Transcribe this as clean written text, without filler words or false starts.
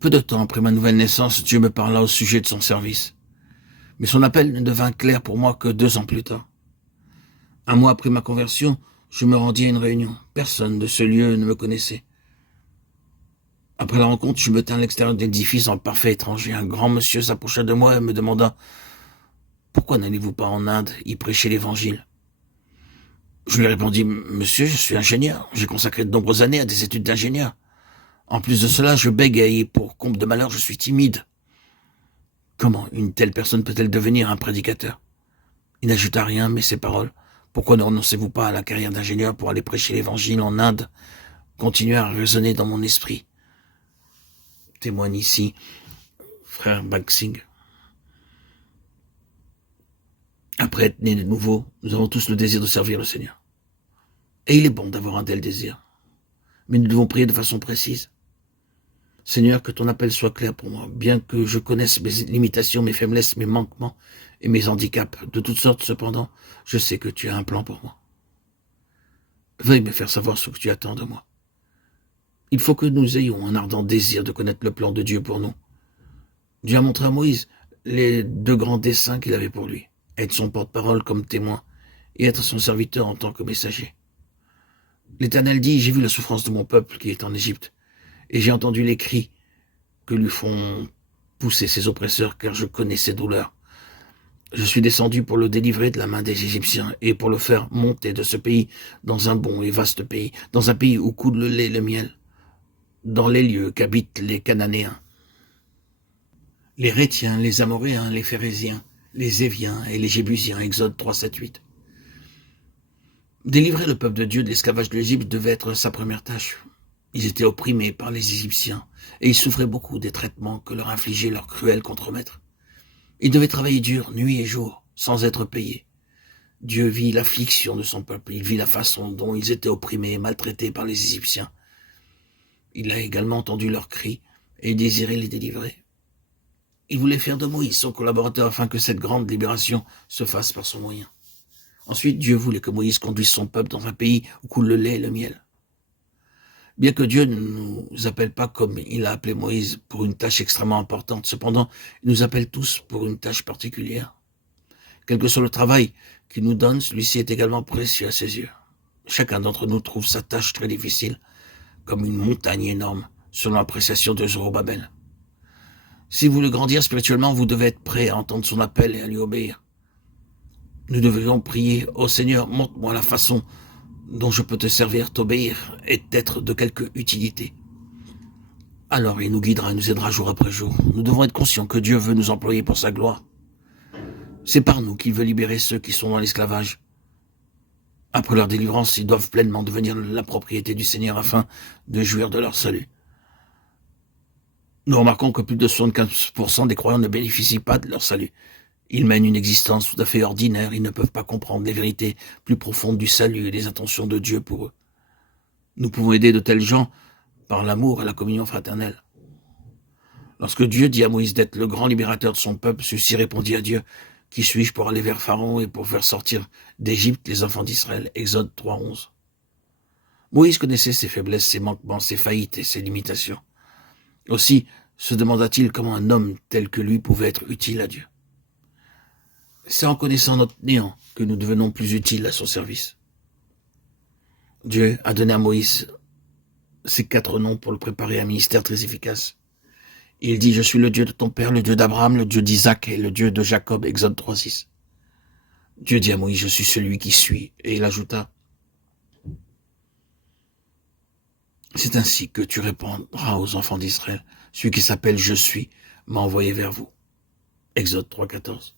Peu de temps après ma nouvelle naissance, Dieu me parla au sujet de son service. Mais son appel ne devint clair pour moi que 2 ans plus tard. Un mois après ma conversion, je me rendis à une réunion. Personne de ce lieu ne me connaissait. Après la rencontre, je me tins à l'extérieur de l'édifice en parfait étranger. Un grand monsieur s'approcha de moi et me demanda « Pourquoi n'allez-vous pas en Inde y prêcher l'évangile ?» Je lui répondis « Monsieur, je suis ingénieur. J'ai consacré de nombreuses années à des études d'ingénieur. En plus de cela, je bégaye et pour comble de malheur, je suis timide. Comment une telle personne peut-elle devenir un prédicateur ?» Il n'ajouta rien, mais ces paroles « Pourquoi ne renoncez-vous pas à la carrière d'ingénieur pour aller prêcher l'évangile en Inde ?» continuèrent à résonner dans mon esprit. Témoigne ici, frère Bagsing. Après être né de nouveau, nous avons tous le désir de servir le Seigneur. Et il est bon d'avoir un tel désir. Mais nous devons prier de façon précise. Seigneur, que ton appel soit clair pour moi, bien que je connaisse mes limitations, mes faiblesses, mes manquements et mes handicaps. De toutes sortes, cependant, je sais que tu as un plan pour moi. Veuille me faire savoir ce que tu attends de moi. Il faut que nous ayons un ardent désir de connaître le plan de Dieu pour nous. Dieu a montré à Moïse les 2 grands desseins qu'il avait pour lui. Être son porte-parole comme témoin et être son serviteur en tant que messager. L'Éternel dit, j'ai vu la souffrance de mon peuple qui est en Égypte, et j'ai entendu les cris que lui font pousser ses oppresseurs, car je connais ses douleurs. Je suis descendu pour le délivrer de la main des Égyptiens, et pour le faire monter de ce pays dans un bon et vaste pays, dans un pays où coule le lait et le miel, dans les lieux qu'habitent les Cananéens, les Rétiens, les Amoréens, les Phérésiens, les Éviens et les Jébusiens, Exode 3, 7, 8. Délivrer le peuple de Dieu de l'esclavage de l'Égypte devait être sa première tâche. Ils étaient opprimés par les Égyptiens, et ils souffraient beaucoup des traitements que leur infligeaient leurs cruels contremaîtres. Ils devaient travailler dur, nuit et jour, sans être payés. Dieu vit l'affliction de son peuple, il vit la façon dont ils étaient opprimés et maltraités par les Égyptiens. Il a également entendu leurs cris, et désirait les délivrer. Il voulait faire de Moïse son collaborateur afin que cette grande libération se fasse par son moyen. Ensuite, Dieu voulait que Moïse conduise son peuple dans un pays où coule le lait et le miel. Bien que Dieu ne nous appelle pas comme il a appelé Moïse pour une tâche extrêmement importante, cependant, il nous appelle tous pour une tâche particulière. Quel que soit le travail qu'il nous donne, celui-ci est également précieux à ses yeux. Chacun d'entre nous trouve sa tâche très difficile, comme une montagne énorme, selon l'appréciation de Zorobabel. Si vous voulez grandir spirituellement, vous devez être prêt à entendre son appel et à lui obéir. Nous devrions prier « Ô Seigneur, montre-moi la façon dont je peux te servir, t'obéir et t'être de quelque utilité. » Alors il nous guidera et nous aidera jour après jour. Nous devons être conscients que Dieu veut nous employer pour sa gloire. C'est par nous qu'il veut libérer ceux qui sont dans l'esclavage. Après leur délivrance, ils doivent pleinement devenir la propriété du Seigneur afin de jouir de leur salut. Nous remarquons que plus de 75% des croyants ne bénéficient pas de leur salut. Ils mènent une existence tout à fait ordinaire, ils ne peuvent pas comprendre les vérités plus profondes du salut et les intentions de Dieu pour eux. Nous pouvons aider de tels gens par l'amour et la communion fraternelle. Lorsque Dieu dit à Moïse d'être le grand libérateur de son peuple, celui-ci répondit à Dieu, « Qui suis-je pour aller vers Pharaon et pour faire sortir d'Égypte les enfants d'Israël » Exode 3, 11. Moïse connaissait ses faiblesses, ses manquements, ses faillites et ses limitations. Aussi se demanda-t-il comment un homme tel que lui pouvait être utile à Dieu. C'est en connaissant notre néant que nous devenons plus utiles à son service. Dieu a donné à Moïse ces 4 noms pour le préparer à un ministère très efficace. Il dit « Je suis le Dieu de ton père, le Dieu d'Abraham, le Dieu d'Isaac et le Dieu de Jacob » Exode 3, 6. Dieu dit à Moïse « Je suis celui qui suis » et il ajouta « C'est ainsi que tu répondras aux enfants d'Israël. Celui qui s'appelle « Je suis » m'a envoyé vers vous. » Exode 3, 14.